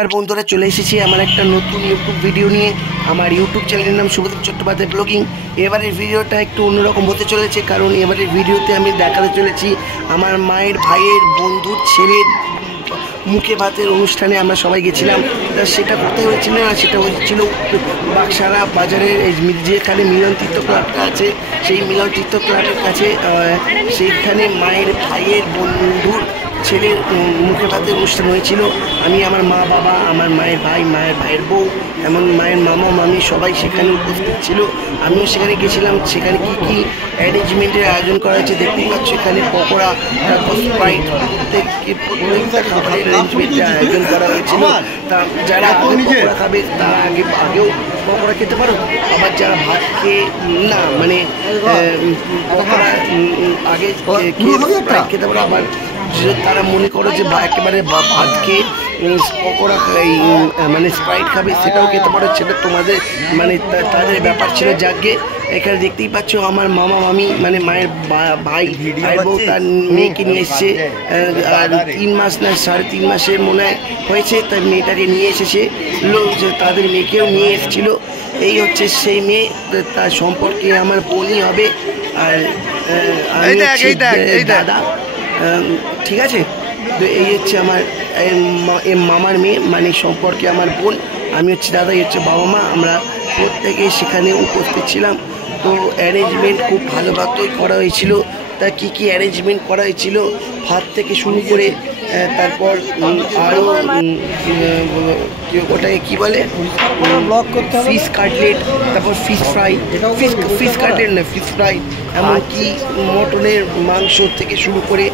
আর বন্ধুরা চলে এসেছি আমার একটা নতুন ইউটিউব ভিডিও নিয়ে। আমার ইউটিউব চ্যানেলের নাম শুভদীপ চট্টোপাধ্যায় ব্লগিং। এবারের ভিডিওটা একটু অন্যরকম হতে চলেছে, কারণ এবারের ভিডিওতে আমি দেখাতে চলেছি আমার মায়ের ভাইয়ের বন্ধুর ছেলের মুখে ভাতের অনুষ্ঠানে আমরা সবাই গেছিলাম। তা সেটা কোথায় হয়েছিল না, সেটা হয়েছিল বাক্সারা বাজারের যেখানে মিলন তীর্থ ক্লাবটা আছে, সেই মিলন তীর্থ ক্লাবের কাছে। সেইখানে মায়ের ভাইয়ের বন্ধুর ছেলের মুখে ভাতের অনুষ্ঠান হয়েছিল। আমি, আমার মা বাবা, আমার মায়ের ভাই, মায়ের ভাইয়ের বউ, এমন মায়ের মামা মামি সবাই সেখানে উপস্থিত ছিল। আমিও সেখানে গেছিলাম। সেখানে কী কী অ্যারেঞ্জমেন্টের আয়োজন করা হয়েছে দেখতেই পাচ্ছ। এখানে পকোড়া, তারপর স্প্রাইট, প্রত্যেকটা খাবারের অ্যারেঞ্জমেন্টের আয়োজন করা হয়েছিল। তা যারা পকোড়া খাবে তারা আগেও পকোড়া খেতে পারো, আবার যারা ভাত খেয়ে না মানে পকোড়া আগে খেতে পারো, আবার তারা মনে করো যে একেবারে ভাত খেয়ে পকোড়া মানে স্প্রাইট খাবে সেটাও খেতে পারো, সেটা তোমাদের মানে তাদের ব্যাপার ছিল। যাকে এখানে দেখতেই পাচ্ছ আমার মামা মামি মানে মায়ের ভাই বউ তার মেয়েকে নিয়ে এসছে। 3 মাস না 3.5 মাসের মনে হয়েছে, তার মেয়েটাকে নিয়ে এসেছে, তাদের মেয়েকেও নিয়ে এসেছিলো। এই হচ্ছে সেই মেয়ে, তার সম্পর্কে আমার বোনই হবে। আর দাদা, ঠিক আছে। তো এই হচ্ছে আমার মামার মেয়ে, মানে সম্পর্কে আমার বোন। আমি হচ্ছে দাদা, এই হচ্ছে বাবা মা। আমরা প্রত্যেকে সেখানে উপস্থিত ছিলাম। তো অ্যারেঞ্জমেন্ট খুব ভালোভাবেই করা হয়েছিল। তা কী কী অ্যারেঞ্জমেন্ট করা হয়েছিল, ভাত থেকে শুরু করে তারপর আরও ওটাকে কী বলে ফিশ কাটলেট, তারপর ফিশ ফ্রাই, ফিশ কাটলেট না ফিশ ফ্রাই, এমনকি মটনের মাংস থেকে শুরু করে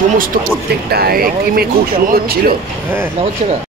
সমস্ত প্রত্যেকটা আইটেমে খুব সুন্দর ছিল। হ্যাঁ।